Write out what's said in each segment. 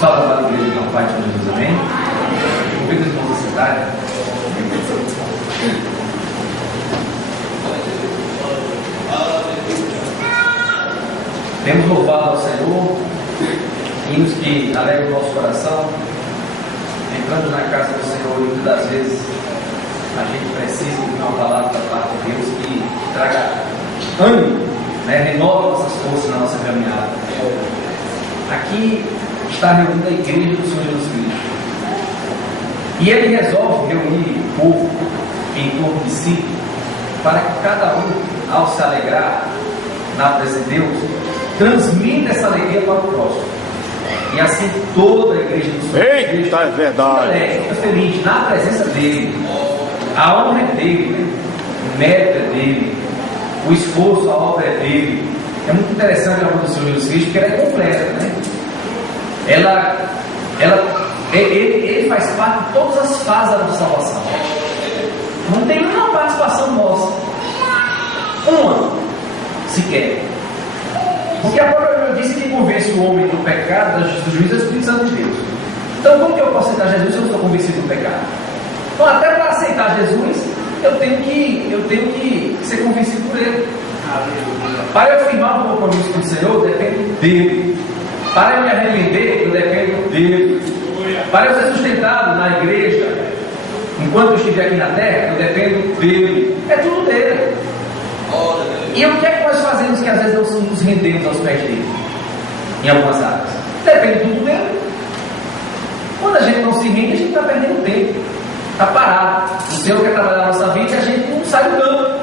Fala da igreja que é um pai de Jesus, amém? Convido os irmãos a sentarem. Temos louvado ao Senhor, hinos que alegram o nosso coração. Entrando na casa do Senhor, muitas das vezes a gente precisa de uma palavra da parte de Deus que traga ânimo, né? Renova nossas forças na nossa caminhada. Aqui está reunida a igreja do Senhor Jesus Cristo. E Ele resolve reunir o povo em torno de si, para que cada um, ao se alegrar na presença de Deus, transmita essa alegria para o próximo. E assim toda a igreja do Senhor Jesus Cristo é verdade. fica feliz na presença dEle. A honra é dEle, né? O mérito é dEle, o esforço, a obra é dEle. É muito interessante a obra do Senhor Jesus Cristo, porque ela é completa, né? Ele faz parte de todas as fases da nossa salvação. Não tem nenhuma participação nossa, uma sequer. Porque a própria Bíblia disse que convence o homem do pecado, do juízo, do Espírito Santo de Deus. Então, como que eu posso aceitar Jesus se eu não estou convencido do pecado? Então, até para aceitar Jesus, eu tenho que ser convencido por Ele. Para eu firmar um compromisso com o Senhor, eu dependo dEle. Para eu me arrepender, eu dependo dEle. Para eu ser sustentado na igreja, enquanto eu estiver aqui na terra, eu dependo dEle. É tudo dEle. E o que é que nós fazemos que às vezes não nos rendemos aos pés dEle? Em algumas áreas. Depende tudo dEle. Quando a gente não se rende, a gente está perdendo tempo. Está parado. O Senhor quer trabalhar na nossa vida e a gente não sai do campo.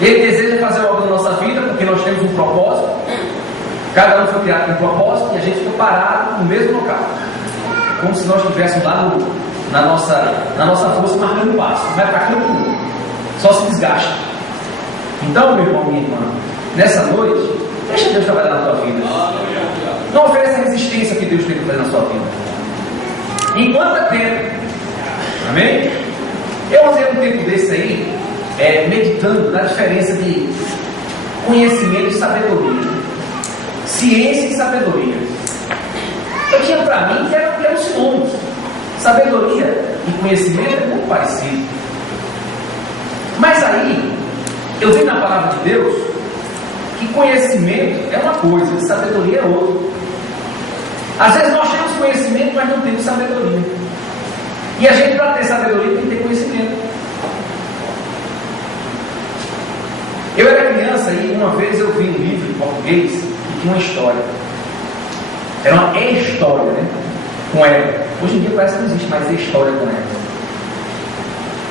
Ele deseja fazer algo na nossa vida porque nós temos um propósito. Cada um foi criado com um propósito e a gente ficou parado no mesmo local. Como se nós estivéssemos lá na nossa força marcando passo. Não vai para campo nenhum. Só se desgasta. Então, meu irmão, minha irmã, nessa noite, deixa Deus trabalhar na tua vida. Não ofereça a resistência que Deus tem que fazer na sua vida. Enquanto é tempo. Amém? Eu usei um tempo desse aí, meditando na diferença de conhecimento e sabedoria. Ciência e sabedoria. Eu tinha para mim que eram sinônimos. Sabedoria e conhecimento é muito parecido. Mas aí, eu vi na palavra de Deus que conhecimento é uma coisa e sabedoria é outra. Às vezes nós temos conhecimento, mas não temos sabedoria. E a gente, para ter sabedoria, tem que ter conhecimento. Eu era criança e uma vez eu vi um livro em português que tinha uma história. Era uma história, né? Com ela. Hoje em dia parece que não existe mais história com ela.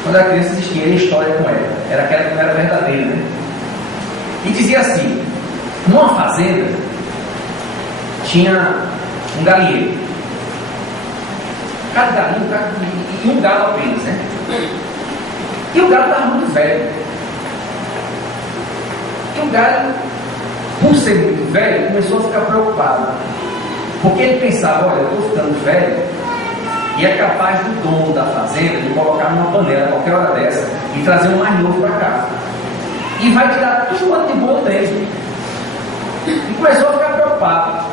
Quando eu era criança existia história com ela. Era aquela que não era verdadeira, né? E dizia assim: numa fazenda tinha um galinheiro. Cada galinho e um galo apenas, né? E o galo estava muito velho. E o galo, por ser muito velho, começou a ficar preocupado. Porque ele pensava: olha, eu estou ficando velho e é capaz do dono da fazenda de colocar numa panela a qualquer hora dessa e trazer um mais novo para casa. E vai tirar tudo quanto de bom tem. E começou a ficar preocupado.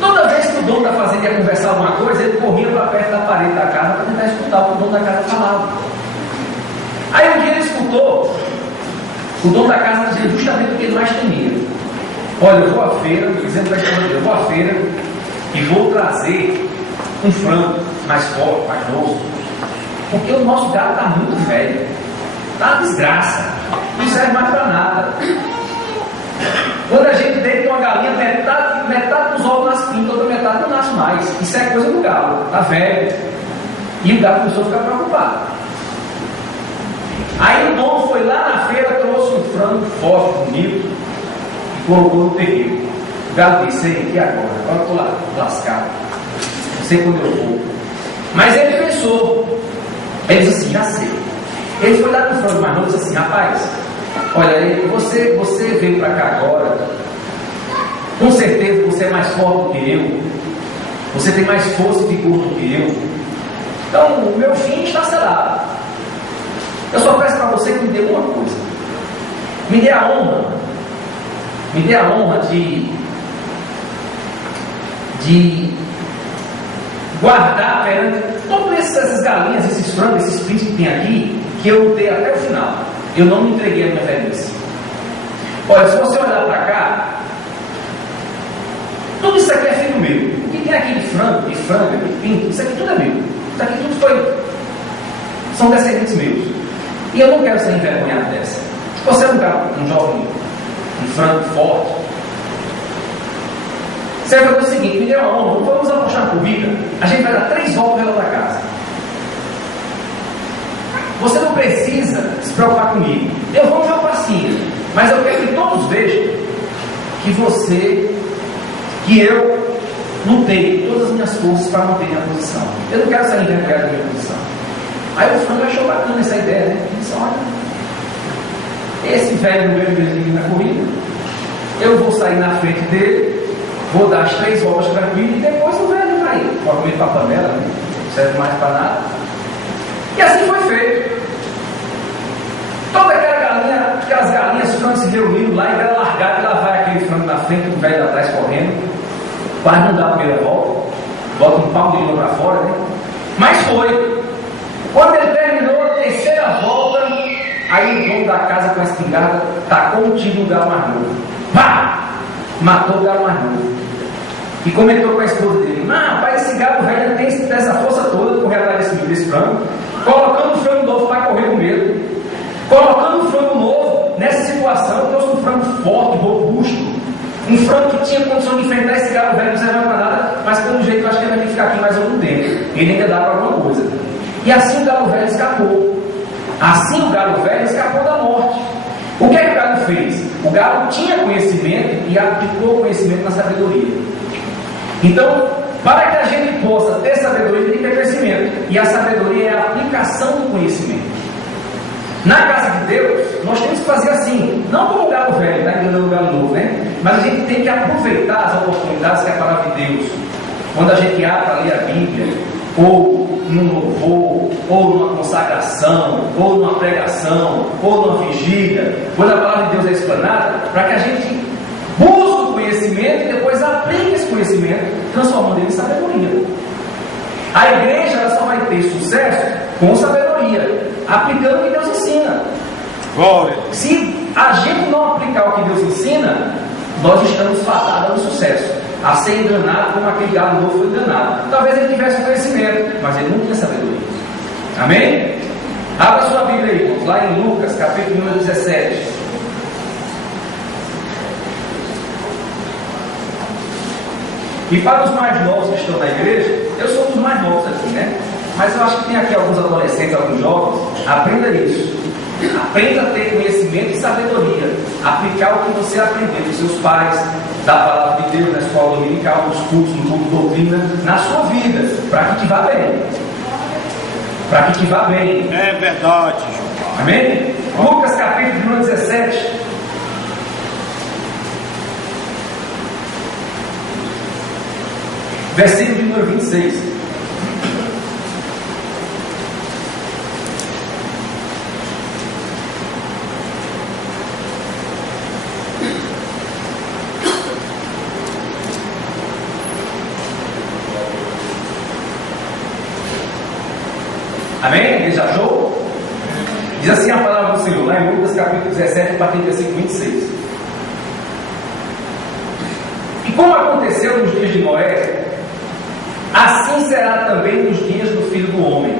Toda vez que o dono da fazenda ia conversar alguma coisa, ele corria para perto da parede da casa para tentar escutar o que o dono da casa falava. Aí um dia ele escutou o dono da casa dizendo justamente o que ele mais temia: olha, eu vou à feira, dizendo para ele, eu vou à feira e vou trazer um frango mais forte, mais novo, porque o nosso gado está muito velho, está uma desgraça, não serve mais para nada. Quando a gente deita uma galinha, metade dos ovos nasce pinto, outra metade não nasce mais. Isso é coisa do galo, está velho. E o galo começou a ficar preocupado. Aí o dono foi lá na feira, trouxe um frango forte, bonito, e colocou no terreiro. O galo disse: e agora? Agora eu estou lascado. Não sei quando eu vou. Mas ele pensou. Ele disse assim: já sei. Ele foi lá no frango mais novo e disse assim: rapaz, olha, você veio para cá agora, com certeza você é mais forte do que eu, você tem mais força e vigor do que eu, então o meu fim está selado. Eu só peço para você que me dê uma coisa: me dê a honra de guardar perante todas essas galinhas, esses frangos, esses príncipes que tem aqui, que eu lutei até o final. Eu não me entreguei à minha velhice. Olha, se você olhar para cá, tudo isso aqui é filho meu. O que tem aqui de frango, de pinto, isso aqui tudo é meu. Isso aqui tudo são descendentes meus. E eu não quero ser envergonhado dessa. Se você é um jovem, um frango forte, você vai fazer o seguinte: me dê uma honra, vamos apostar na corrida, a gente vai dar 3 voltas pela tua casa. Você não precisa se preocupar comigo. Eu vou jogar para cima, mas eu quero que todos vejam que eu lutei todas as minhas forças para manter minha posição. Eu não quero sair envergonhado da minha posição. Aí o frango achou bacana essa ideia, né? Ele disse: olha, esse velho meu de na corrida, eu vou sair na frente dele, vou dar as 3 voltas tranquilas e depois o velho vai ir. Pode comer para a panela, né? Não serve mais para nada. E assim foi feito. Toda aquelas galinhas, os frangos se reuniram lá e ela largada, e lá vai aquele frango na frente, o velho atrás correndo. Quase não dá a primeira volta, bota um pau de língua para fora, né? Mas foi. Quando ele terminou a 3ª volta, aí o dono da casa com a espingarda tacou um tiro no galo mais novo. Pá! Matou o galo mais novo. E comentou com a esposa dele: rapaz, esse galo velho tem essa força toda correr atrás desse frango, colocando o frango novo para correr com medo, colocando o frango novo nessa situação, trouxe um frango forte, robusto, um frango que tinha condição de enfrentar esse galo velho, não serve para nada, mas pelo jeito eu acho que ele vai ter que ficar aqui mais algum tempo, ele ainda dá para alguma coisa. E assim o galo velho escapou. Assim o galo velho escapou da morte. O que é que o galo fez? O galo tinha conhecimento e aplicou o conhecimento na sabedoria. Então, para que a gente possa ter sabedoria, tem que ter crescimento. E a sabedoria é a aplicação do conhecimento. Na casa de Deus, nós temos que fazer assim, não como o galo velho, está enganando o galo novo, né? Mas a gente tem que aproveitar as oportunidades que é a palavra de Deus. Quando a gente abre para ler a Bíblia, ou num louvor, ou numa consagração, ou numa pregação, ou numa vigília, quando a palavra de Deus é explanada, para que a gente busque o conhecimento e depois aplique esse conhecimento, transformando ele em sabedoria. A igreja ela só vai ter sucesso com sabedoria, aplicando o que Deus ensina. Glória. Se a gente não aplicar o que Deus ensina, nós estamos fadados ao sucesso, a ser enganado como aquele galo novo foi enganado. Talvez ele tivesse conhecimento, mas ele não tinha sabedoria. Amém? Abra sua Bíblia aí, irmãos, lá em Lucas, capítulo número 17. E para os mais novos que estão na igreja, eu sou um dos mais novos aqui, né? Mas eu acho que tem aqui alguns adolescentes, alguns jovens. Aprenda isso. Aprenda a ter conhecimento e sabedoria. Aplicar o que você aprendeu dos seus pais, da palavra de Deus, na escola dominical, nos cursos, no culto de doutrina, na sua vida, para que te vá bem. Para que te vá bem. É verdade, João. Amém? Lucas capítulo número 17. Versículo de número 26. Amém? Ele já achou? Diz assim a palavra do Senhor, lá em Lucas capítulo 17, a partir do versículo 26. E como aconteceu nos dias de Noé, assim será também nos dias do Filho do Homem.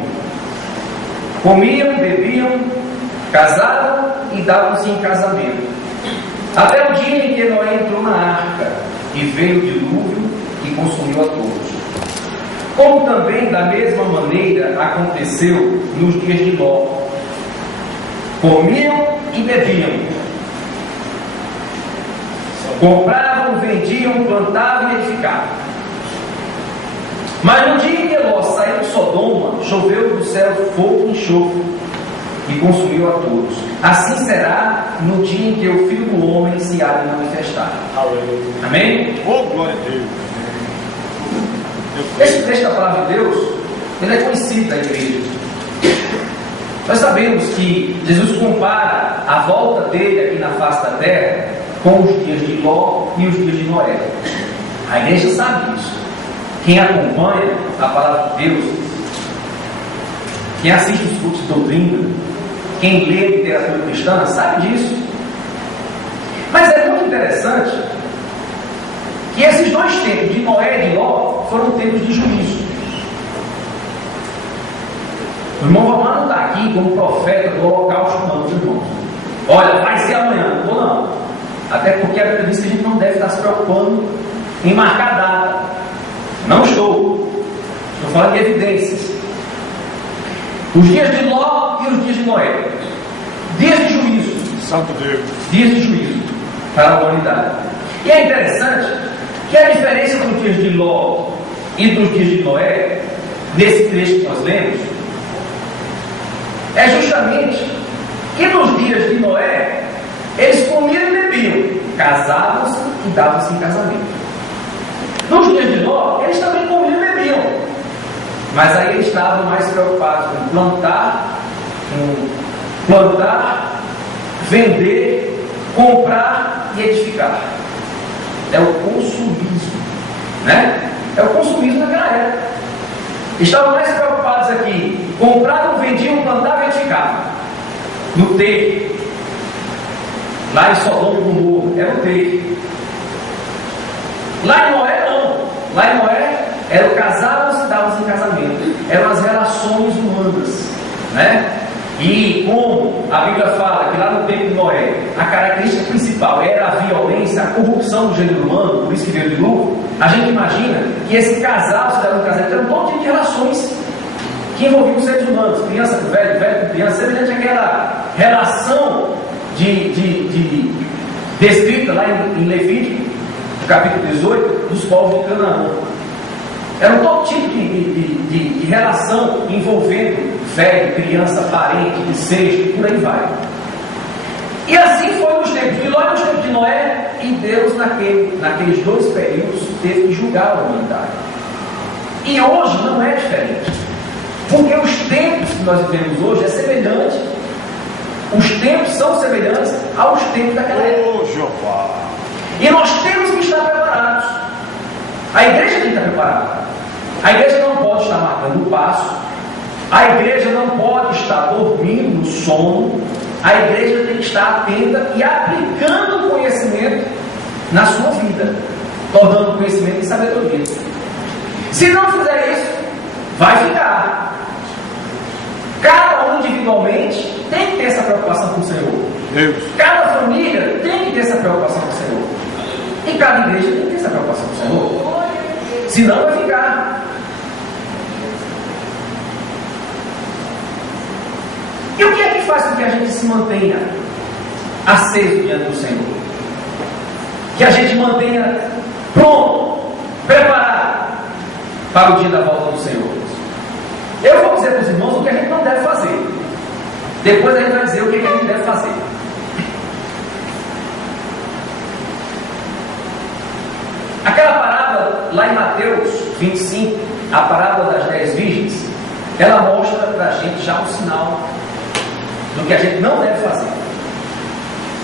Comiam, bebiam, casaram e davam-se em casamento, até o dia em que Noé entrou na arca, e veio o dilúvio e consumiu a todos. Como também da mesma maneira aconteceu nos dias de Ló. Comiam e bebiam, compravam, vendiam, plantavam e edificavam. Mas no dia em que Ló saiu de Sodoma, choveu do céu fogo e enxofre e consumiu a todos. Assim será no dia em que o Filho do Homem se há de manifestar. Amém? Oh, glória a Deus. Esse texto da palavra de Deus, ele é conhecido da igreja. Nós sabemos que Jesus compara a volta dele aqui na face da terra com os dias de Ló e os dias de Noé. A igreja sabe disso. quem acompanha a palavra de Deus, quem assiste os cultos de doutrina, quem lê literatura cristã, sabe disso. Mas é muito interessante que esses dois tempos, de Noé e de Ló, foram tempos de juízo. O irmão Romano não está aqui como profeta do holocausto, não, meus irmãos. Olha, vai ser amanhã. Ou não. Até porque a Bíblia diz que a gente não deve estar se preocupando em marcar data. Não estou. Estou falando de evidências. Os dias de Ló e os dias de Noé. Dias de juízo. Santo Deus. Dias de juízo para a humanidade. E é interessante que a diferença dos dias de Ló e dos dias de Noé, nesse trecho que nós lemos, é justamente que nos dias de Noé, eles comiam e bebiam, casavam-se e davam-se em casamento. Nos dias de Ló, eles também comiam e bebiam, mas aí eles estavam mais preocupados em plantar, vender, comprar e edificar. É o consumismo, né? É o consumismo naquela época. Estavam mais preocupados aqui, compravam, vendiam, plantavam e edificavam. No ter, lá em Sodoma e Gomorra, era o ter. Lá em Noé não. Lá em Noé eram casados e davam-se em casamento. Eram as relações humanas, né? E como a Bíblia fala que lá no tempo de Noé a característica principal era a violência, a corrupção do gênero humano, por isso que veio o dilúvio, a gente imagina que esse casal, se davam um casamento, era um todo tipo de relações que envolviam os seres humanos, criança com velho, velho com criança, semelhante àquela relação descrita lá em Levítico, no capítulo 18, dos povos de Canaã. Era um todo tipo de relação envolvendo velho, criança, parente, incesto, por aí vai. E assim foi nos tempos de Ló e nos tempos de Noé, e Deus naqueles dois períodos teve que julgar a humanidade. E hoje não é diferente, porque os tempos que nós vivemos hoje é semelhante, os tempos são semelhantes aos tempos daquela época. Jeová. E nós temos que estar preparados. A igreja tem que estar preparada. A igreja não pode estar marcando o passo. A igreja não pode estar dormindo no sono. A igreja tem que estar atenta e aplicando o conhecimento na sua vida, tornando o conhecimento em sabedoria. Se não fizer isso, vai ficar. Cada um individualmente tem que ter essa preocupação com o Senhor. Deus. Cada família tem que ter essa preocupação com o Senhor. E cada igreja tem que ter essa preocupação com o Senhor. Senão vai ficar. E o que é que faz com que a gente se mantenha aceso diante do Senhor? Que a gente mantenha pronto, preparado para o dia da volta do Senhor. Eu vou dizer para os irmãos o que a gente não deve fazer. Depois a gente vai dizer o que a gente deve fazer. Aquela parábola lá em Mateus 25, a parábola das 10 virgens, ela mostra para a gente já um sinal do que a gente não deve fazer.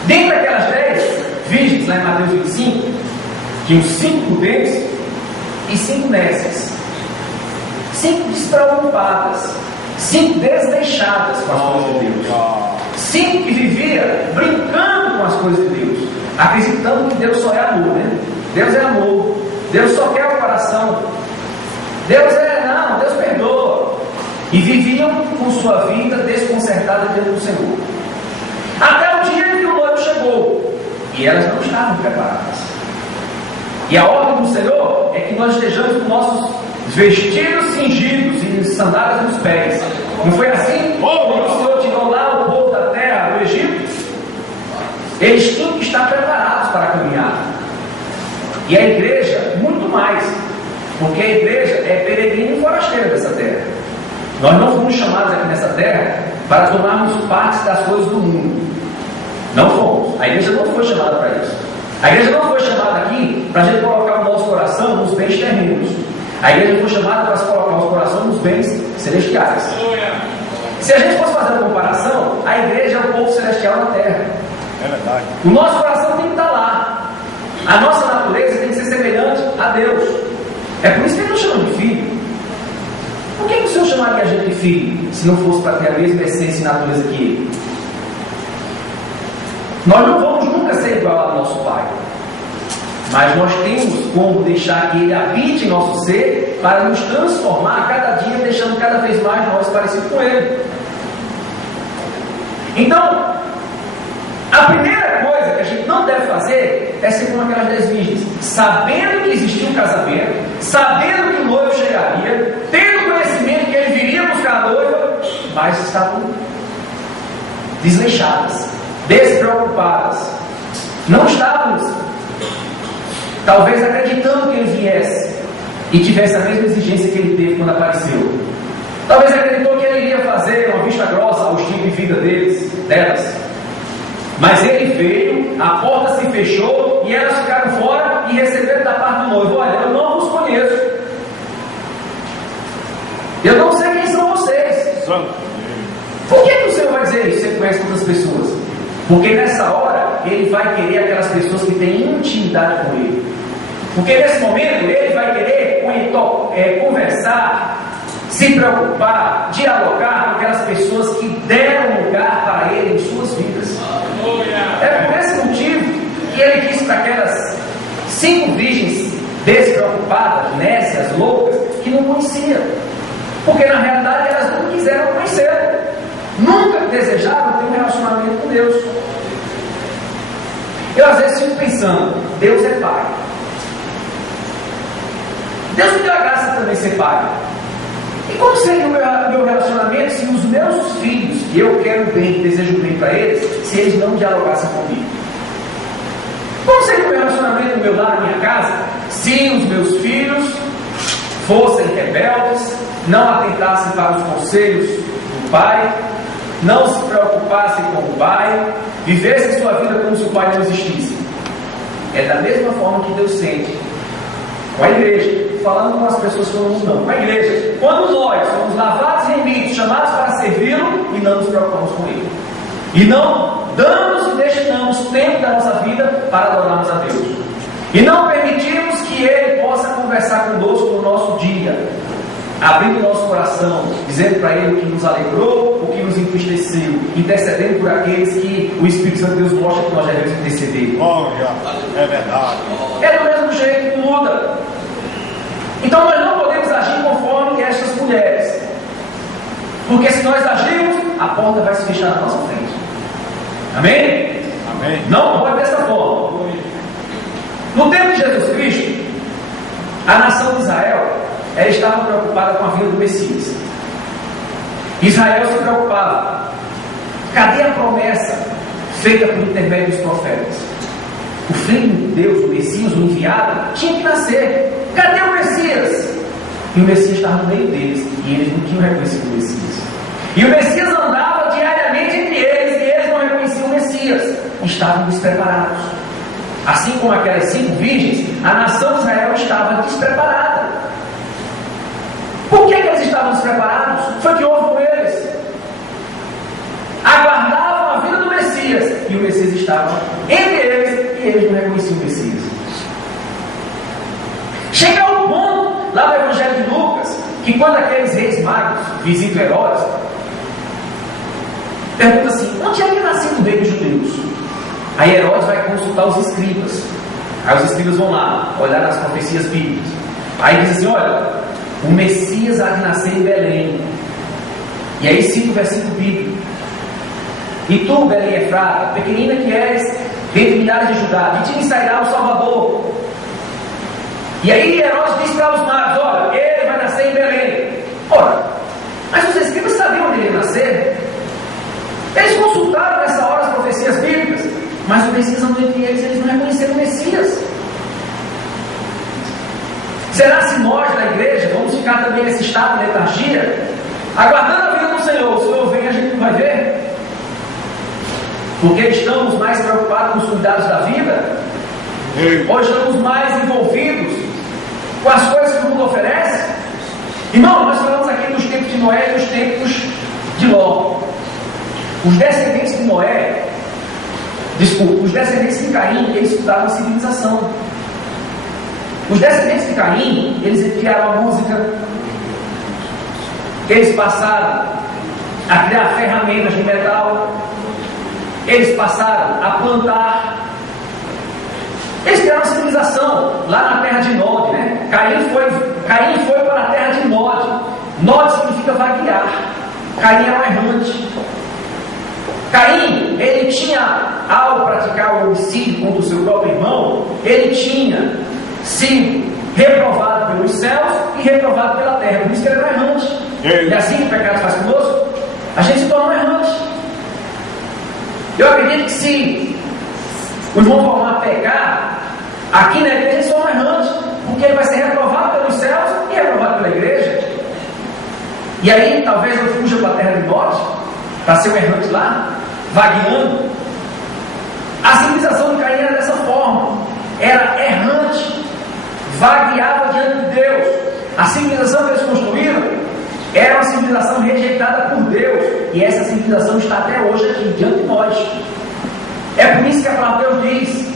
Dentre aquelas 10 virgens lá em Mateus 25, tinham 5 prudentes e 5 nécias, 5 despreocupadas, 5 desleixadas com as coisas de Deus, 5 que viviam brincando com as coisas de Deus, acreditando que Deus só é amor, né? Deus é amor, Deus só quer o coração, Deus perdoa, e viviam com sua vida desconcertada diante do Senhor, até o dia em que o noivo chegou, e elas não estavam preparadas. E a ordem do Senhor é que nós estejamos com nossos vestidos cingidos e sandálias nos pés. Não foi assim? Quando o Senhor tirou lá o povo da terra do Egito, eles tinham que estar preparados para caminhar. E a igreja, muito mais, porque a igreja é peregrina e forasteira dessa terra. Nós não fomos chamados aqui nessa terra para tomarmos parte das coisas do mundo. Não fomos. A igreja não foi chamada para isso. A igreja não foi chamada aqui para a gente colocar o nosso coração nos bens terrenos. A igreja foi chamada para colocar o nosso coração nos bens celestiais. Se a gente fosse fazer uma comparação, a igreja é o povo celestial na terra. É verdade. O nosso coração tem que estar lá. A nossa natureza tem que ser semelhante a Deus. É por isso que ele não chama de filho. Por que o Senhor chamaria a gente de filho, se não fosse para ter a mesma essência e natureza que ele? Nós não vamos nunca ser igual ao nosso Pai, mas nós temos como deixar que ele habite em nosso ser para nos transformar a cada dia, deixando cada vez mais nós parecidos com ele. Então, a primeira coisa que a gente não deve fazer é ser como aquelas 10 virgens, sabendo que existia um casamento, sabendo que o noivo chegaria, tendo conhecimento que ele viria buscar a noiva, mas estavam desleixadas, despreocupadas. Não estávamos, talvez, acreditando que ele viesse e tivesse a mesma exigência que ele teve quando apareceu. Talvez acreditou que ele iria fazer uma vista grossa ao estilo de vida delas. Mas ele veio, a porta se fechou e elas ficaram fora e receberam da parte do noivo: olha, eu não vos conheço, eu não sei quem são vocês. Por que o Senhor vai dizer isso? Você conhece outras pessoas? Porque nessa hora ele vai querer aquelas pessoas que têm intimidade com ele. Porque nesse momento ele vai querer conversar, se preocupar, dialogar com aquelas pessoas que deram lugar para ele em suas vidas. É por esse motivo que ele disse para aquelas 5 virgens despreocupadas, nécias, loucas, que não conheciam. Porque na realidade elas não quiseram conhecer, nunca desejaram ter um relacionamento com Deus. Eu às vezes fico pensando: Deus é Pai. Deus me deu a graça de também ser Pai. E como seria o meu relacionamento se os meus filhos, que eu quero bem, desejo bem para eles, se eles não dialogassem comigo? Como seria o meu relacionamento no meu lar, na minha casa, se os meus filhos fossem rebeldes, não atentassem para os conselhos do pai, não se preocupassem com o pai, vivessem sua vida como se o pai não existisse? É da mesma forma que Deus sente com a igreja, falando com as pessoas que não, com a igreja, quando nós somos lavados e remidos, chamados para servi-lo e não nos preocupamos com ele, e não damos e destinamos tempo da nossa vida para adorarmos a Deus, e não permitimos que ele possa conversar conosco no nosso dia, abrindo o nosso coração, dizendo para ele o que nos alegrou, o que nos entristeceu, intercedendo por aqueles que o Espírito Santo de Deus mostra que nós devemos interceder. Glória, é verdade. É do mesmo jeito que muda. Então nós não podemos agir conforme estas mulheres, porque se nós agirmos, a porta vai se fechar na nossa frente. Amém? Amém. Não pode dessa forma. No tempo de Jesus Cristo, a nação de Israel, ela estava preocupada com a vinda do Messias. Israel se preocupava: cadê a promessa feita por intermédio dos profetas? O Filho de Deus, o Messias, o enviado, tinha que nascer. Cadê o Messias? E o Messias estava no meio deles, e eles não tinham reconhecido o Messias. E o Messias andava diariamente entre eles, e eles não reconheciam o Messias. Estavam despreparados. Assim como aquelas 5 virgens, a nação de Israel estava despreparada. Por que eles estavam despreparados? Foi o que houve com eles. Aguardavam a vinda do Messias, e o Messias estava entre eles, e eles não reconheciam o Messias. Chega ao ponto, lá no Evangelho de Lucas, que quando aqueles reis magos visitam Herodes, pergunta assim: onde é que nasceu o rei dos judeus? Aí Herodes vai consultar os escribas. Aí os escribas vão lá, olhar nas profecias bíblicas. Aí diz assim: olha, o Messias há de nascer em Belém. E aí cita o versículo bíblico: e tu, Belém Efrata, pequenina que és, dentre milhares de Judá, de ti sairá o Salvador. E aí Herodes diz para os magos: olha, ele vai nascer em Belém. Ora, mas os escribas sabiam onde ele ia nascer. Eles consultaram nessa hora as profecias bíblicas, mas o Messias andou entre eles, eles não reconheceram o Messias. Será se nós da igreja vamos ficar também nesse estado de letargia, aguardando a vinda do Senhor? O Senhor vem e a gente não vai ver, porque estamos mais preocupados com os cuidados da vida, ou estamos mais envolvidos com as coisas que o mundo oferece? Irmão, nós falamos aqui dos tempos de Noé e dos tempos de Ló. Os descendentes de Noé, os descendentes de Caim, eles estudaram a civilização. Os descendentes de Caim, eles criaram a música, eles passaram a criar ferramentas de metal, eles passaram a plantar, eles criaram uma civilização lá na terra de Nod, né? Caim foi para a terra de Nod. Nod significa vaguear. Caim era um errante. Caim, ele tinha, ao praticar o homicídio contra o seu próprio irmão, ele tinha sido reprovado pelos céus e reprovado pela terra. Por isso que ele era um errante. E assim que o pecado faz conosco, a gente se torna um errante. Eu acredito que se o irmão formar pecar, aqui na igreja ele se torna um errante, porque ele vai ser reprovado pelos céus e reprovado pela igreja. E aí talvez eu fuja para a terra do norte, para ser um errante lá, vagueando. A civilização de Caim era dessa forma, era errante, vagueava diante de Deus. A civilização que eles construíram era uma civilização rejeitada por Deus, e essa civilização está até hoje aqui, diante de nós. É por isso que a palavra de Deus diz,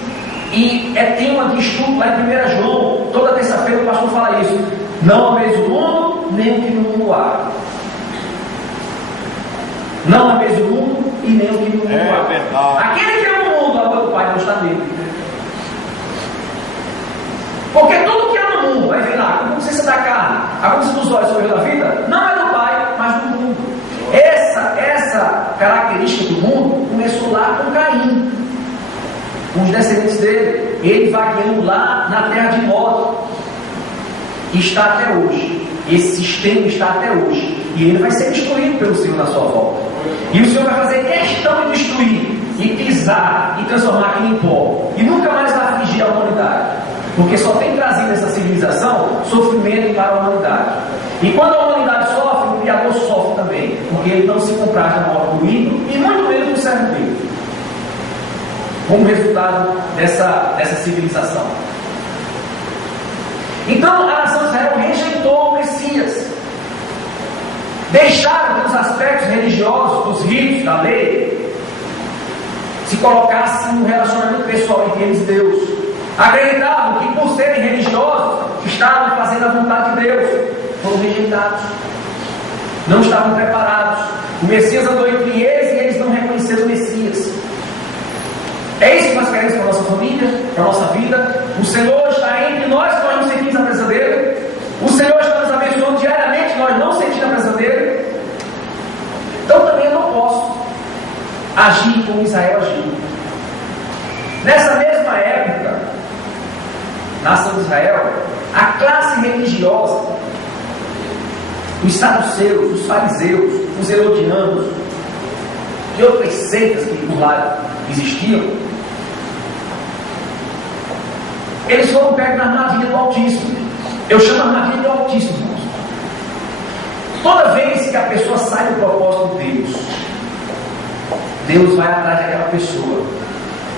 e é tema de estudo lá em 1 João, toda terça-feira o pastor fala isso: não ameis o mundo, nem o que no mundo há. Não ameis o mundo e nem o que no mundo há. Verdade. Aquele que ama o mundo, a amor do Pai não está nele. Porque tudo que é no mundo, vai ver lá, a consciência da carne, a consciência dos olhos sobre a vida, não é do Pai, mas do mundo. Essa característica do mundo começou lá com Caim, com os descendentes dele, ele vagueando lá na terra de Nod, e está até hoje. Esse sistema está até hoje, e ele vai ser destruído pelo Senhor na sua volta. E o Senhor vai fazer questão de destruir, e pisar, e transformar aquilo em pó, e nunca mais vai afligir a humanidade, porque só tem trazido essa civilização sofrimento para a humanidade. E quando a humanidade sofre, o Criador sofre também, porque ele não se compraz na morte do ímpio, e muito menos no servo dele, como resultado dessa civilização. Então a nação de Israel rejeitou o Messias, deixaram que os aspectos religiosos, dos ritos, da lei, se colocassem no relacionamento pessoal entre eles e Deus. Acreditavam que por serem religiosos estavam fazendo a vontade de Deus. Foram rejeitados, não estavam preparados. O Messias andou entre eles e eles não reconheceram o Messias. É isso que nós queremos para a nossa família, para a nossa vida. O Senhor está entre nós, nós não sentimos a presença dele. O Senhor está nos abençoando diariamente, nós não sentimos a presença dele. Então também eu não posso agir como Israel agiu. Nessa mesma época, nação de Israel, a classe religiosa, os saduceus, os fariseus, os herodianos e outras seitas que por lá existiam, eles foram pegos na armadilha do Altíssimo. Eu chamo a armadilha do Altíssimo, irmãos. Toda vez que a pessoa sai do propósito de Deus, Deus vai atrás daquela pessoa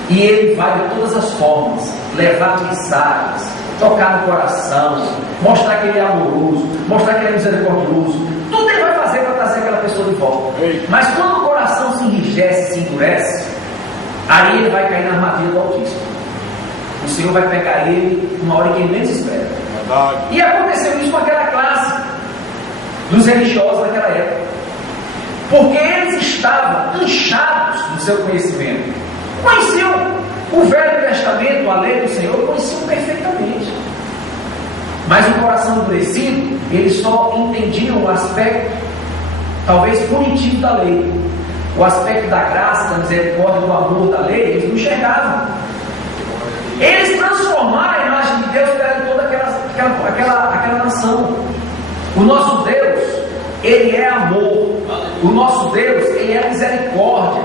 e Ele vai de todas as formas levar mensagens, tocar no coração, mostrar que Ele é amoroso, mostrar que Ele é misericordioso. Tudo Ele vai fazer para trazer aquela pessoa de volta. Mas quando o coração se enrijece, se endurece, aí ele vai cair na armadilha do Altíssimo. O Senhor vai pegar ele numa hora que ele menos espera. Verdade. E aconteceu isso com aquela classe dos religiosos daquela época, porque eles estavam inchados no seu conhecimento, conheciam o Velho Testamento, a lei do Senhor, conheciam perfeitamente, mas o coração endurecido, eles só entendiam o aspecto talvez punitivo da lei. O aspecto da graça, da misericórdia, do amor da lei, eles não enxergavam. Eles transformaram a imagem de Deus perante toda aquela nação. O nosso Deus, Ele é amor. O nosso Deus, Ele é misericórdia.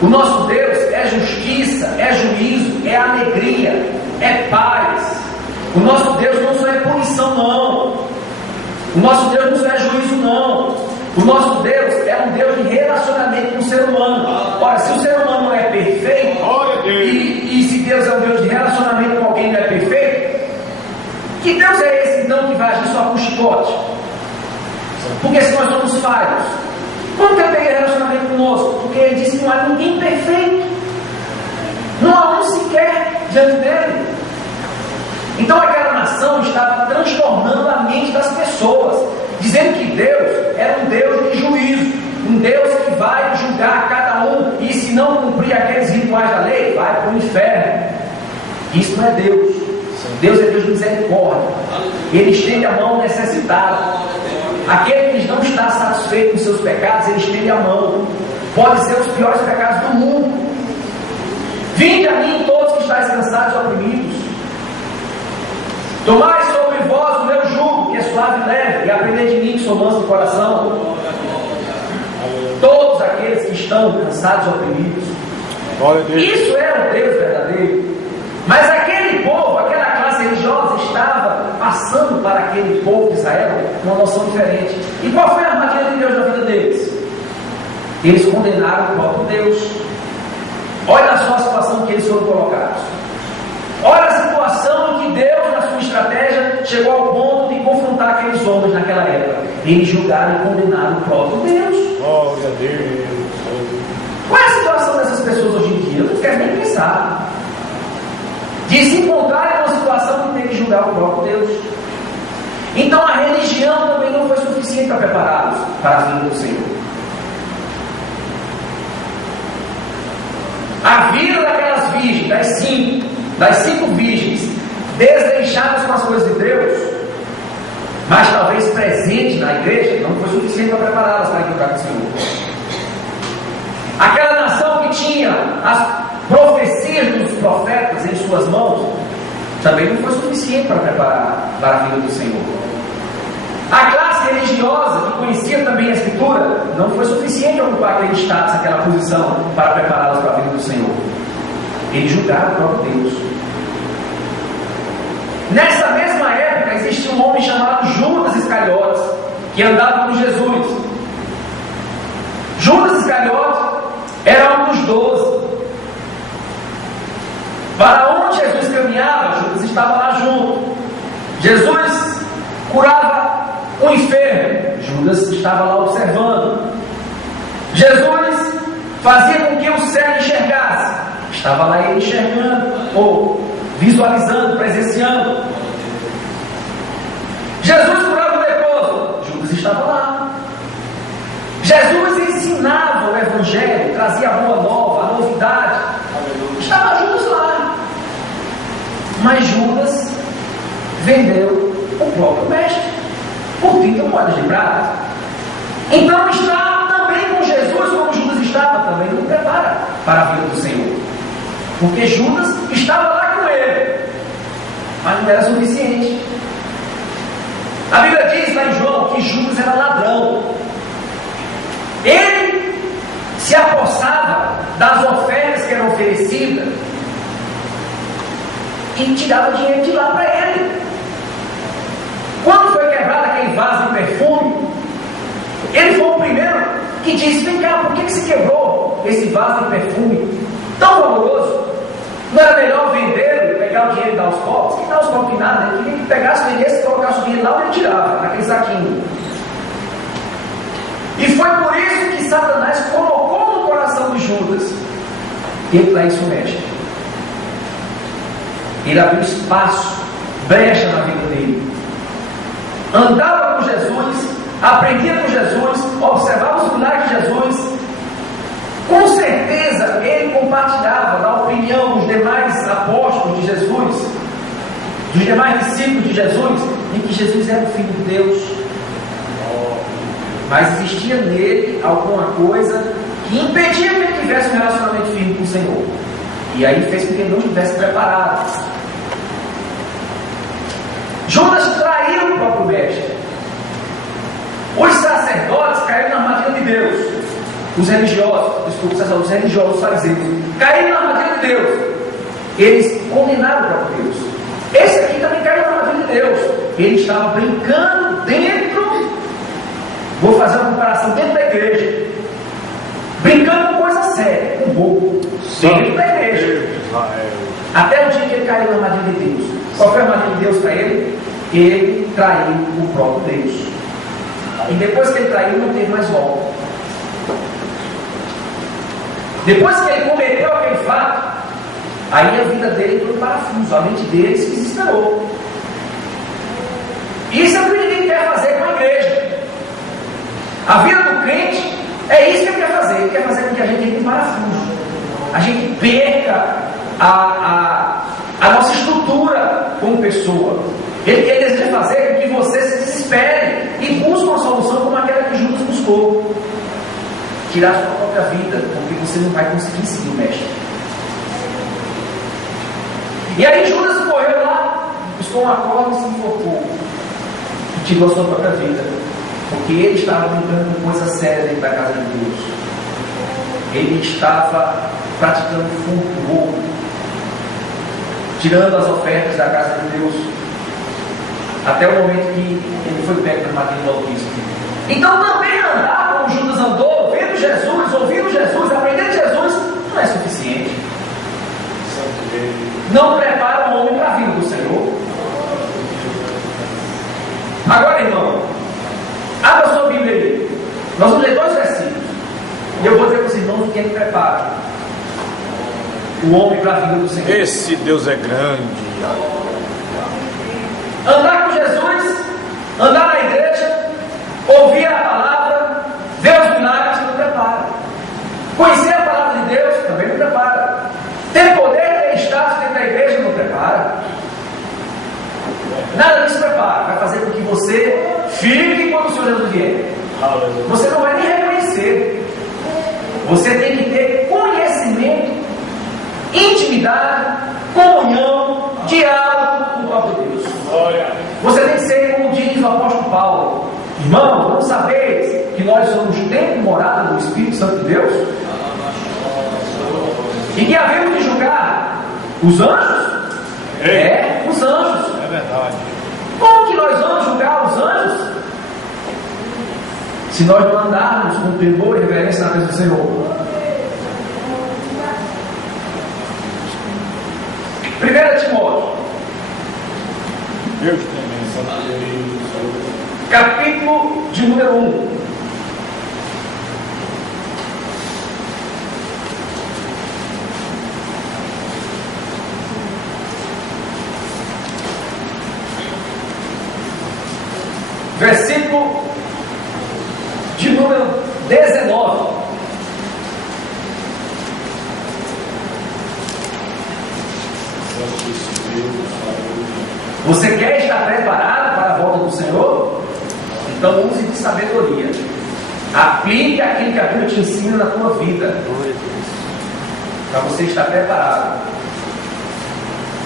O nosso Deus é justiça, é juízo, é alegria, é paz. O nosso Deus não só é punição, não. O nosso Deus não só é juízo, não. O nosso Deus é um Deus de relacionamento com o ser humano. Ora, se o ser humano não é perfeito, e se Deus é um Deus de relacionamento com alguém que não é perfeito, que Deus é esse então que vai agir só com chicote? Porque se nós somos falhos, como que Ele tem relacionamento conosco? Porque Ele disse que não há ninguém perfeito, não há um sequer diante dele. Então aquela nação estava transtornando a mente das pessoas, dizendo que Deus era um Deus de juízo, um Deus que vai julgar cada um, e se não cumprir aqueles rituais da lei, vai para o inferno. Isso não é Deus. Deus é Deus de misericórdia. Ele estende a mão ao necessitado. Aquele que não está satisfeito com seus pecados, ele estende a mão. Pode ser os piores pecados do mundo. Vinde a mim todos que estáis cansados e oprimidos. Tomai sobre vós o meu jugo, que é suave e leve, e aprendei de mim, que sou manso de coração. Todos aqueles que estão cansados e oprimidos. Isso era o Deus verdadeiro. Mas aquele povo, aquela classe religiosa, estava passando para aquele povo de Israel uma noção diferente. E qual foi a armadilha de Deus na vida deles? Eles condenaram o próprio Deus. Olha só a situação que eles foram colocados. Olha a situação em que Deus, na sua estratégia, chegou ao ponto de confrontar aqueles homens naquela época. Eles julgaram e condenaram o próprio Deus. Glória a Deus. Qual é a situação dessas pessoas hoje em dia? Eu não quero nem pensar. De se encontrarem em uma situação que tem que julgar o próprio Deus. Então a religião também não foi suficiente para prepará-los para a vinda do Senhor. A vida daquelas virgens, das cinco virgens, desleixadas com as coisas de Deus, mas talvez presentes na igreja, não foi suficiente para prepará-las para encontrar com o Senhor. Aquela nação que tinha as profecias dos profetas em suas mãos, também não foi suficiente para preparar para a vinda do Senhor. A classe religiosa que conhecia também a Escritura, não foi suficiente ocupar aquele status, aquela posição, para prepará-las para a vinda do Senhor. Eles julgaram o próprio Deus. Nessa mesma época existia um homem chamado Judas Iscariotes, que andava com Jesus. Judas Iscariotes era um dos 12. Para onde Jesus caminhava, Judas estava lá junto. Jesus curava um enfermo, Judas estava lá observando. Jesus fazia com que o cego enxergasse, estava lá ele enxergando, ou visualizando, presenciando. Jesus curava o leproso, Judas estava lá. Jesus ensinava o Evangelho, trazia a boa nova, a novidade, estava Judas lá. Mas Judas vendeu o próprio mestre por 30 moedas de prata. Então está também com Jesus, como Judas estava, também não prepara para a vinda do Senhor, porque Judas estava lá com ele, mas não era suficiente. A Bíblia diz lá em João que Judas era ladrão. Ele se apossava das ofertas que eram oferecidas e tirava dinheiro de lá para ele. Quando foi quebrado aquele vaso de perfume, ele foi o primeiro que disse: vem cá, por que se quebrou esse vaso de perfume tão valoroso? Não era melhor vender, pegar o dinheiro e dar aos pobres? Que dar aos pobres nada, ele queria que pegasse, vendesse, colocasse o dinheiro lá onde ele tirava, naquele saquinho. E foi por isso que Satanás colocou no coração de Judas ele traísse o mestre. Ele abriu espaço, brecha na vida dele. Andava com Jesus, aprendia com Jesus, observava os milagres de Jesus. Com certeza ele compartilhava da opinião dos demais apóstolos de Jesus, dos demais discípulos de Jesus, em que Jesus era o Filho de Deus. Mas existia nele alguma coisa que impedia que ele tivesse um relacionamento firme com o Senhor. E aí fez com que ele não estivesse preparado. Judas traiu o próprio mestre. Os sacerdotes caíram na armadilha de Deus. Os religiosos, os fariseus, caíram na armadilha de Deus. Eles condenaram o próprio Deus. Esse aqui também caiu na armadilha de Deus. Ele estava brincando dentro. Vou fazer uma comparação dentro da igreja. Brincando com coisa séria, com bobo. Dentro da igreja. Até o dia que ele caiu na armadilha de Deus. Qual foi a armadilha de Deus para ele? Ele traiu o próprio Deus. E depois que ele traiu, não teve mais volta. Depois que ele cometeu aquele fato, Aí a vida dele entrou em parafuso, a mente dele se desesperou. Isso é o que ninguém quer fazer com a igreja. A vida do crente é isso que ele quer fazer. Ele quer fazer com que a gente entre em parafuso. A gente perca a nossa estrutura como pessoa. Ele deseja fazer com que você se desespere e busque uma solução como aquela que Judas buscou. Tirar a sua própria vida, porque você não vai conseguir seguir o mestre. E aí Judas correu lá, buscou uma corda e se enforcou. E tirou a sua própria vida. Porque ele estava brincando com coisa séria dentro da casa de Deus. Ele estava praticando furto, tirando as ofertas da casa de Deus. Até o momento que ele foi pego na matéria do autismo. Então também andar como Judas andou, vendo Jesus, ouvindo Jesus, aprendendo Jesus, não é suficiente. Não prepara o homem para a vida do Senhor. Agora, irmão, abra sua Bíblia aí. Nós vamos ler 2 versículos. E eu vou dizer para os irmãos o que ele prepara o homem para a vida do Senhor. Esse Deus é grande. Andar com Jesus, andar na igreja, ouvir a palavra, ver os milagres, não prepara. Conhecer a palavra de Deus também não prepara. Ter poder, ter status dentro da igreja não prepara. Nada disso prepara. Vai fazer com que você fique quando o Senhor Jesus vier. Você não vai nem reconhecer. Você tem que ter conhecimento, intimidade, comunhão, diálogo com o próprio Deus. Você tem que ser, como diz o apóstolo Paulo: irmãos, não sabeis que nós somos templo e morada do Espírito Santo de Deus? E que havemos de julgar os anjos? Os anjos. É verdade. Como que nós vamos julgar os anjos? Se nós não andarmos com temor e reverência na presença do Senhor. 1 Timóteo, Deus tem capítulo de número 1. Versículo de número 19. Você quer estar preparado para a volta do Senhor? Então use de sabedoria. Aplique aquilo que a Bíblia te ensina na tua vida, para você estar preparado.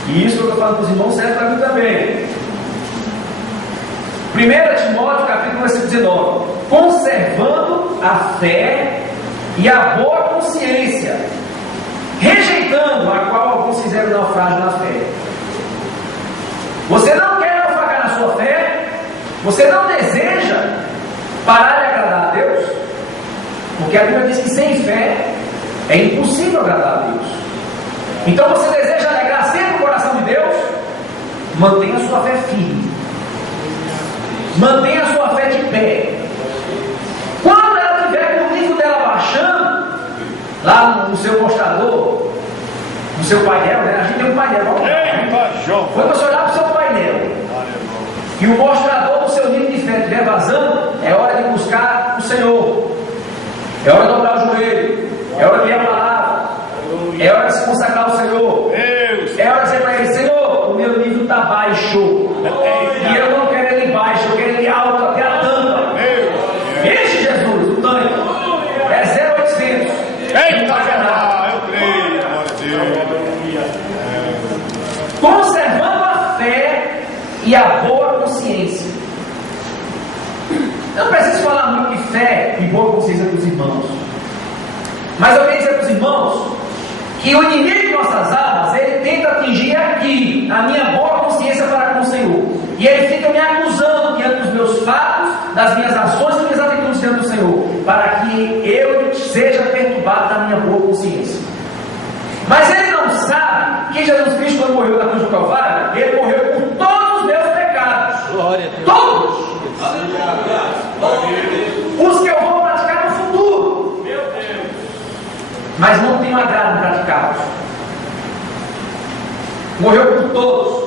E isso que eu estou falando para os irmãos serve para mim também. 1 Timóteo, capítulo versículo 19. Conservando a fé e a boa consciência, rejeitando a qual alguns fizeram naufrágio na fé. Você não quer naufragar na sua fé? Você não deseja parar de agradar a Deus? Porque a Bíblia diz que sem fé é impossível agradar a Deus. Então você deseja alegrar sempre o coração de Deus? Mantenha a sua fé firme. Mantenha a sua fé de pé. Quando ela estiver com o nível dela baixando, lá no seu mostrador, no seu painel, né? A gente tem um painel. Quando você olhar para o seu painel e o mostrador do seu nível de fé estiver vazando, é hora de buscar o Senhor. É hora de dobrar o joelho. É hora de ler a palavra. É hora de se consagrar ao Senhor. É hora de dizer para Ele: Senhor, o meu nível está baixo. E eu não quero ele baixo, eu quero ele alto até a tampa. Enche, Jesus, o tanque. É 0,800. Eita, eu creio, glória a Deus. Conservando a fé e a boa consciência. Eu não preciso falar muito de fé e boa consciência para os irmãos. Mas eu quero dizer para os irmãos que o inimigo de nossas almas, ele tenta atingir aqui a minha boa consciência para com o Senhor. E ele fica me acusando diante dos meus fatos, das minhas ações e das minhas atitudes diante do Senhor, para que eu seja perturbado na minha boa consciência. Mas ele não sabe que Jesus Cristo, quando morreu na cruz do Calvário, ele morreu por todos os meus pecados. Glória a Deus. Todos! Os que eu vou praticar no futuro. Mas não tenho agrado em praticá-los. morreu por todos.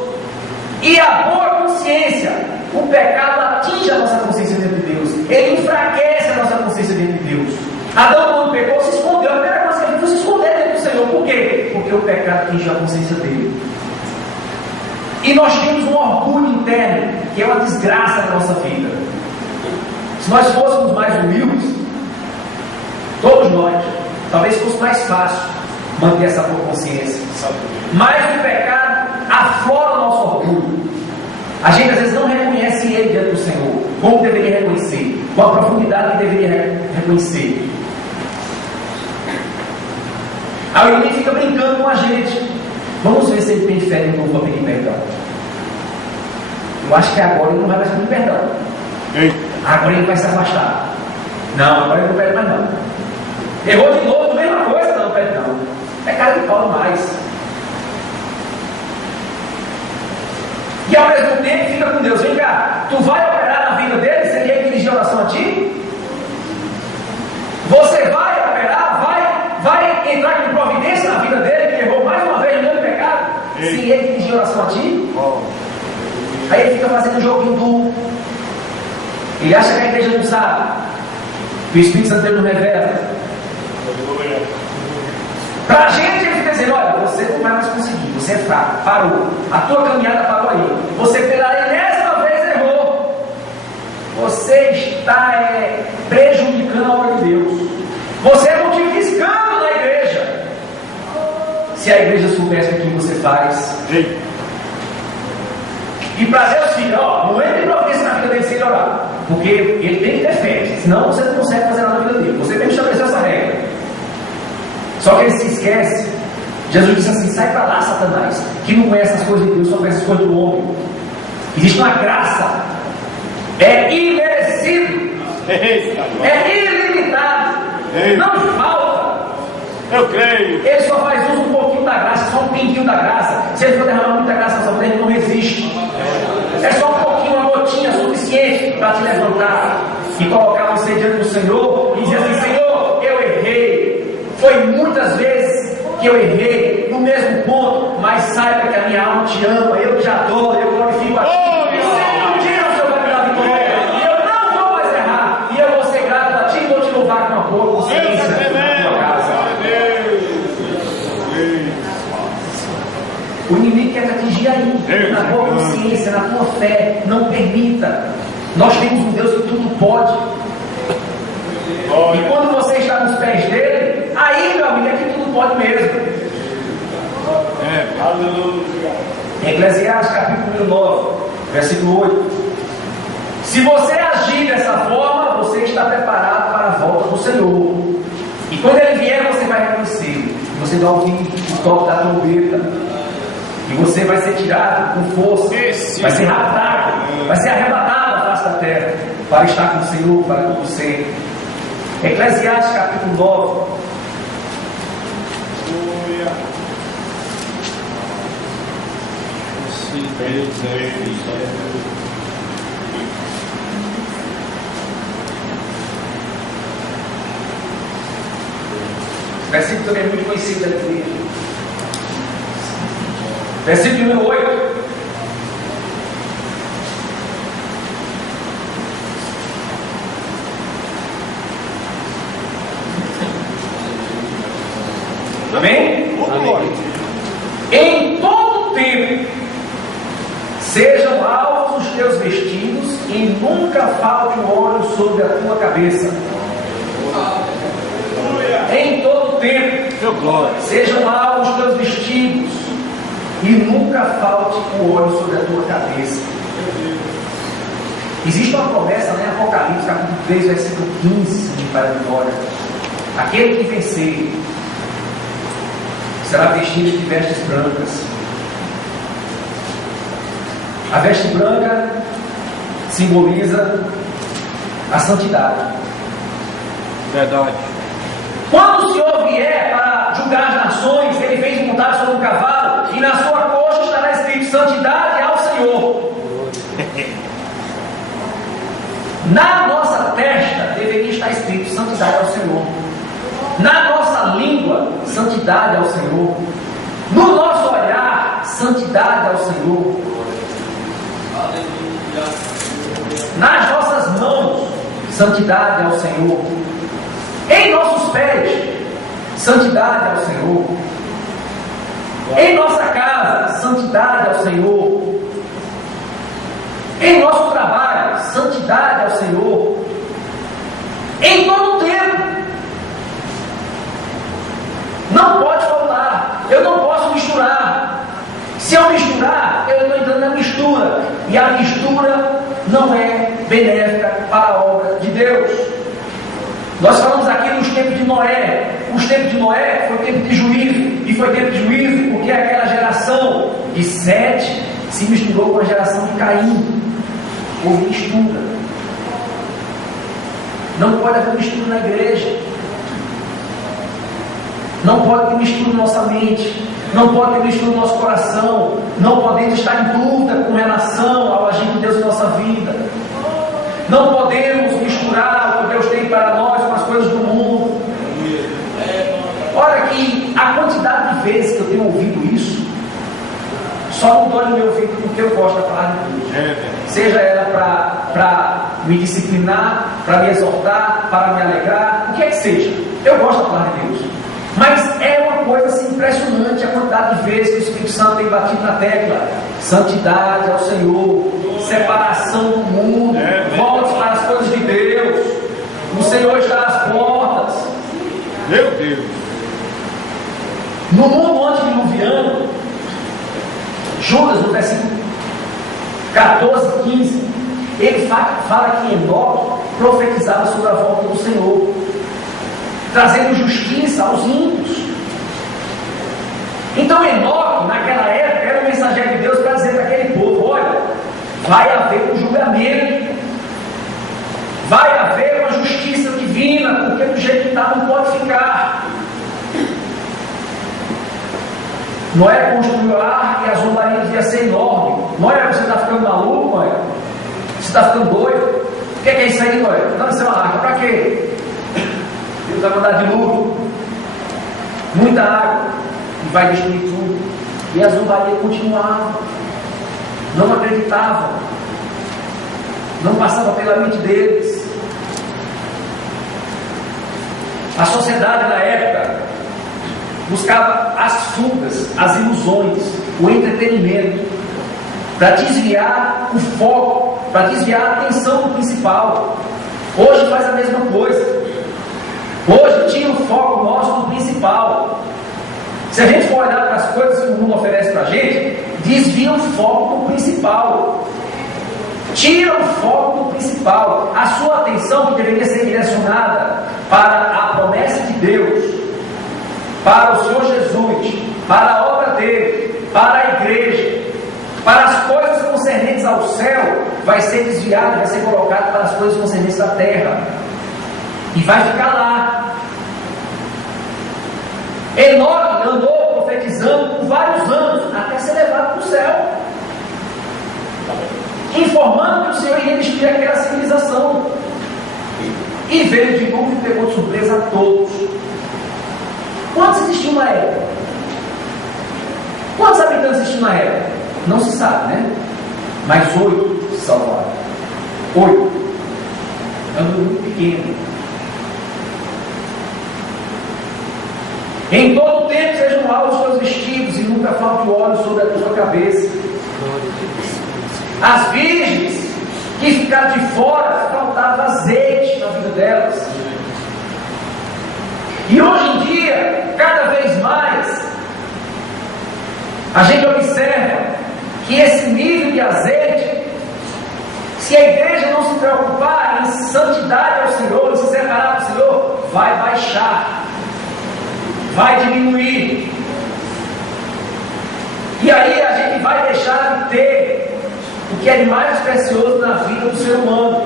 E a boa consciência, o pecado atinge a nossa consciência diante de Deus, ele enfraquece a nossa consciência diante de Deus. Adão, quando pecou, se escondeu. A primeira coisa que ele foi se esconder diante do Senhor. Por quê? Porque o pecado atingiu a consciência dele. E nós temos um orgulho interno, que é uma desgraça na nossa vida. Se nós fôssemos mais humildes, todos nós, talvez fosse mais fácil manter essa boa consciência. Mas o pecado aflora o nosso orgulho. A gente às vezes não reconhece ele diante do Senhor, como deveria reconhecer, com a profundidade que deveria reconhecer. Aí o inimigo fica brincando com a gente. Vamos ver se ele tem fé de novo para pedir perdão. Eu acho que agora ele não vai mais pedir perdão. Agora ele vai se afastar. Não, agora ele não pede mais não. Errou de novo, mesma coisa, não pede não. É cara de pau mais. E ao mesmo tempo fica com Deus. Vem cá, tu vai operar na vida dele sem ele dirigir a oração a ti? Você vai operar, vai entrar com providência na vida dele, que errou mais uma vez no mesmo pecado, sem ele dirigir a oração a ti? Aí ele fica fazendo um joguinho duro. Ele acha que a igreja não sabe, que o Espírito Santo dele não revela. Para a gente ele fica dizendo: olha, você não vai mais conseguir, você é fraco, parou, a tua caminhada parou aí, você pela enésima vez errou, você está prejudicando a obra de Deus, você é motivo de escândalo na igreja. Se a igreja soubesse o que você faz. E para Deus fica, não entre em providência na vida dele sem orar, porque ele tem que ter fé, senão você não consegue fazer nada na vida dele, você tem que estabelecer essa regra. Só que ele se esquece. Jesus disse assim: sai para lá, Satanás, que não conhece as coisas de Deus, só conhece as coisas do homem. Existe uma graça, é imerecido, é ilimitado, não falta. Eu creio. Ele só faz uso um pouquinho da graça, só um pinguinho da graça. Se ele for derramar muita graça na sua vida, ele não resiste. É só um pouquinho, uma gotinha suficiente para te levantar e colocar você diante do Senhor e dizer assim: Senhor, eu errei. Foi muitas vezes que eu errei no mesmo ponto, mas saiba que a minha alma te ama, eu te adoro, eu glorifico a ti. E sempre um dia o Senhor vai me dar vitória, e eu não vou mais errar, e eu vou ser grato a ti e vou te louvar com uma boa consciência na tua casa. O inimigo quer te atingir aí, na tua consciência, na tua fé. Não permita. Nós temos um Deus que tudo pode. E quando você está nos pés dele, aí, meu amigo, é que tudo pode mesmo. Eclesiastes capítulo 9, versículo 8. Se você agir dessa forma, você está preparado para a volta do Senhor. E quando ele vier, você vai reconhecer. Você vai ouvir o toque da trombeta. E você vai ser tirado com força. Vai ser raptado. Vai ser arrebatado da face da terra. Para estar com o Senhor, para todo sempre. Eclesiastes capítulo 9. Versículo também muito conhecido da igreja. Versículo número 8. Amém? Amém. Em todo tempo sejam alvos os teus vestidos e nunca falte o óleo sobre a tua cabeça. Em todo tempo sejam alvos os teus vestidos e nunca falte o óleo sobre a tua cabeça. Existe uma promessa, né? Apocalipse capítulo 3, versículo 15, para a vitória. Aquele que vencer será vestido de vestes brancas. A veste branca simboliza a santidade. Verdade. Quando o Senhor vier para julgar as nações, ele vem montado sobre um cavalo, e na sua coxa estará escrito: santidade ao Senhor. Na nossa testa deveria estar escrito: santidade ao Senhor. Na nossa língua, santidade ao Senhor. No nosso olhar, santidade ao Senhor. Nas nossas mãos, santidade ao Senhor. Em nossos pés, santidade ao Senhor. Em nossa casa, santidade ao Senhor. Em nosso trabalho, santidade ao Senhor. Em todo o tempo. Não pode faltar. Eu não posso misturar. Se eu misturar, eu estou entrando na mistura. E a mistura não é benéfica para a obra de Deus. Nós falamos aqui nos tempos de Noé. Os tempos de Noé foi tempo de juízo. E foi tempo de juízo porque aquela geração de Sete se misturou com a geração de Caim. Houve mistura. Não pode haver mistura na igreja. Não pode ter mistura na nossa mente. Não pode ter mistura no nosso coração. Não podemos estar em dúvida com relação ao agir de Deus em nossa vida. Não podemos misturar o que Deus tem para nós com as coisas do mundo. Olha que a quantidade de vezes que eu tenho ouvido isso, só não dói no meu ouvido porque eu gosto da palavra de Deus. Seja ela para me disciplinar, para me exortar, para me alegrar, o que é que seja. Eu gosto da palavra de Deus. Mas é uma coisa assim, impressionante a quantidade de vezes que o Espírito Santo tem batido na tecla. Santidade ao Senhor, separação do mundo, volte para as coisas de Deus. O Senhor está às portas. Meu Deus! No mundo antediluviano, Judas, no versículo 14, 15, ele fala que Enoque profetizava sobre a volta do Senhor, trazendo justiça aos ímpios. Então Enoque, naquela época, era um mensageiro de Deus para dizer para aquele povo: olha, vai haver um julgamento, vai haver uma justiça divina, porque do jeito que está não pode ficar. Noé construiu a arca e a zombaria devia ser enorme. Noé, você está ficando maluco, Noé? Você está ficando doido? O que é isso aí, Noé? Não, isso é uma arca, para quê? Deus vai mandar dilúvio, muita água, e vai destruir tudo. E a zombaria continuava, não acreditavam, não passava pela mente deles. A sociedade na época buscava as fugas, as ilusões, o entretenimento, para desviar o foco, para desviar a atenção do principal. Hoje faz a mesma coisa. Hoje tira o foco nosso do principal. Se a gente for olhar para as coisas que o mundo oferece para a gente, desvia o foco do principal. Tira o foco do principal. A sua atenção, que deveria ser direcionada para a promessa de Deus, para o Senhor Jesus, para a obra dele, para a igreja, para as coisas concernentes ao céu, vai ser desviada, vai ser colocada para as coisas concernentes à terra. E vai ficar lá. Enoque andou profetizando por vários anos, até ser levado para o céu, informando que o Senhor iria destruir aquela civilização. E veio de novo e pegou de surpresa a todos. Quantos existiam na época? Quantos habitantes existiam na época? Não se sabe, né? Mas 8 se salvaram. 8. É um número muito pequeno. Em todo o tempo sejam alvos os seus vestidos, e nunca falte óleo sobre a sua cabeça. As virgens que ficaram de fora, faltava azeite na vida delas. E hoje em dia, cada vez mais, a gente observa que esse nível de azeite, se a igreja não se preocupar em santidade ao Senhor, em se separar do Senhor, vai baixar, vai diminuir. E aí a gente vai deixar de ter o que é de mais precioso na vida do ser humano,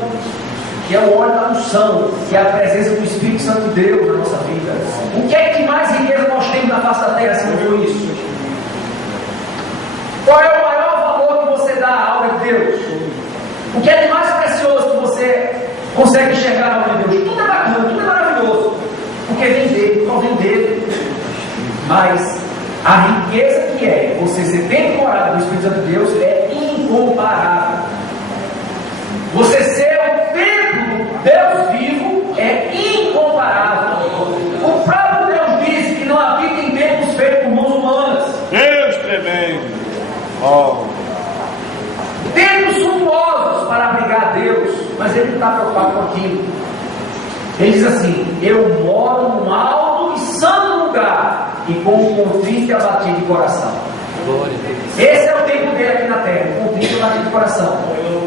que é o óleo da unção, que é a presença do Espírito Santo de Deus na nossa vida. O que é que mais riqueza nós temos na face da terra, se não for isso? Qual é o maior valor que você dá à obra de Deus? O que é de mais precioso que você consegue enxergar na obra de Deus? Tudo é bacana, tudo é maravilhoso, porque vem dele, só vem dele. Mas a riqueza que é você ser templo morada do Espírito Santo de Deus é incomparável. Você ser o templo do Deus vivo é incomparável. O próprio Deus disse que não habita em templos feitos por mãos humanas. Deus tremendo. Oh. Templos suntuosos para abrigar a Deus, mas ele não está preocupado com aquilo. Ele diz assim: eu moro num alto e santo lugar, e com um contrito e abatido de coração. Esse é o tempo dele aqui na terra, um contrito e abatido de coração.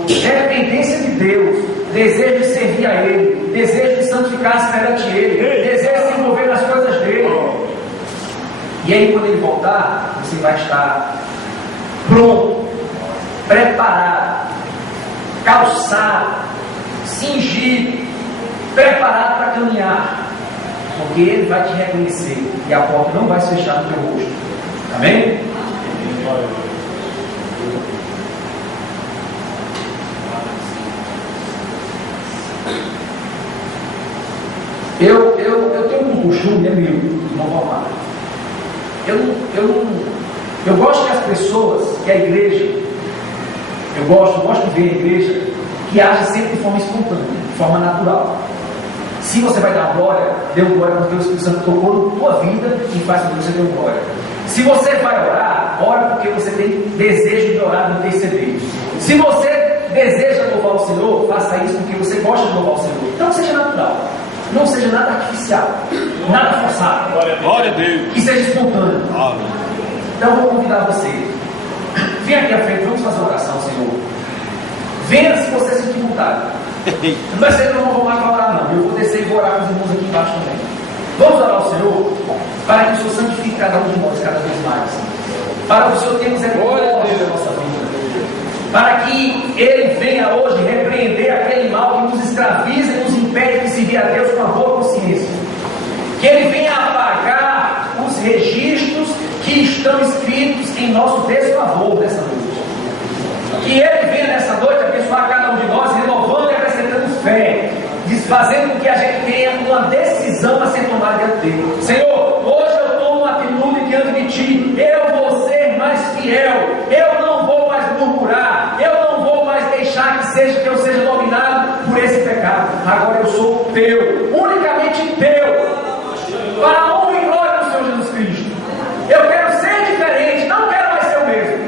Dependência de Deus, desejo de servir a Ele, desejo de santificar-se perante Ele, desejo de se envolver nas coisas dele. E aí, quando ele voltar, você vai estar pronto, preparado, calçado, cingido, preparado para caminhar, porque Ele vai te reconhecer e a porta não vai se fechar no teu rosto. Amém? Eu tenho um costume, meu irmão Romar. Eu gosto que as pessoas, que a igreja, eu gosto de ver a igreja que age sempre de forma espontânea, de forma natural. Se você vai dar glória, dê glória porque o Espírito Santo tocou na tua vida e faz com que você dê glória. Se você vai orar, ora porque você tem desejo de orar e interceder. Se você deseja louvar o Senhor, faça isso porque você gosta de louvar o Senhor. Então seja natural, não seja nada artificial, nada forçado. Glória a Deus. Que seja espontâneo. Então eu vou convidar você. Venha aqui à frente, vamos fazer oração, Senhor. Venha se você sentir vontade. Não vai ser que eu não vou mais orar, não. Eu vou descer e vou orar com os irmãos aqui embaixo também. Vamos orar ao Senhor para que o Senhor santifique cada um de nós cada vez mais. Para que o Senhor tenha misericórdia da nossa vida. Para que Ele venha hoje repreender aquele mal que nos escraviza e nos impede de servir a Deus com a boa consciência. Que Ele venha apagar os registros que estão escritos em nosso desfavor nessa noite. Que Ele venha nessa noite abençoar cada um de nós, renovando e acrescentando fé, fazendo com que a gente tenha uma decisão a ser tomada diante dele. Senhor, hoje eu tomo uma atitude diante de Ti. Eu vou ser mais fiel. Eu não vou mais murmurar. Eu não vou mais deixar que eu seja dominado por esse pecado. Agora eu sou Teu, unicamente Teu, para a honra e glória do Senhor Jesus Cristo. Eu quero ser diferente, não quero mais ser o mesmo.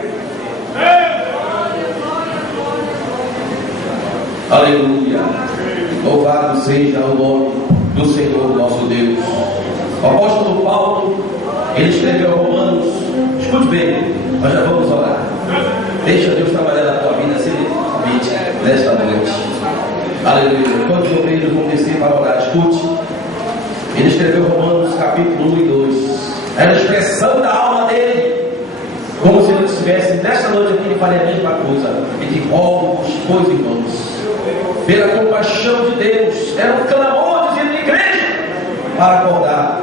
Aleluia. Louvado seja o nome do Senhor nosso Deus. O apóstolo Paulo, ele escreveu a Romanos. Escute bem, nós já vamos orar. Deixa Deus trabalhar na tua vida simplesmente nesta noite. Aleluia. Quantos obreiros vão descer para orar? Escute. Ele escreveu Romanos capítulo 1 e 2. Era a expressão da alma dele, como se ele estivesse nesta noite aqui. Ele faria a mesma coisa. E te rogo-vos, pois, irmãos, pela compaixão de Deus, era um clamor de igreja, para acordar,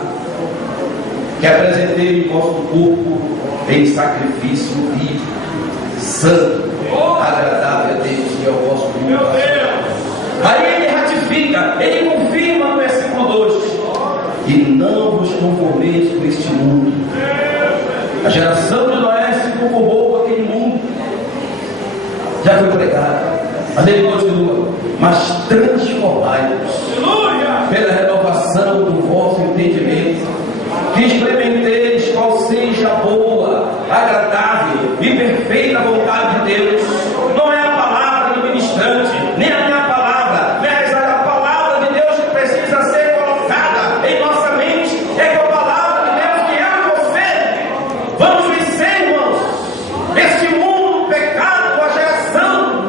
que apresentei o vosso corpo em sacrifício vivo, santo, agradável a Deus, e ao vosso culto. Aí ele ratifica, ele confirma no versículo 2: e não vos conformeis com este mundo. A geração de Noé se conformou com aquele mundo, já foi pregado. Mas ele continua: mas transformai-vos pela renovação do vosso entendimento, que experimenteis qual seja a boa, agradável e perfeita vontade de Deus. Não é a palavra do ministrante, nem a minha palavra, mas a palavra de Deus que precisa ser colocada em nossa mente. É com a palavra de Deus que eu e você vamos vencer, irmãos, este mundo, o pecado, a geração.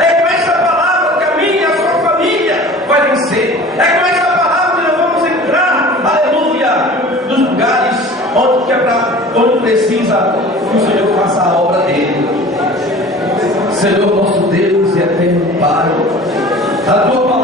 É com essa palavra que a minha e a sua família vai vencer. É com essa palavra que nós vamos entrar, aleluia, nos lugares onde precisa que o Senhor faça a obra dele. Senhor nosso Deus e eterno Pai, a tua palavra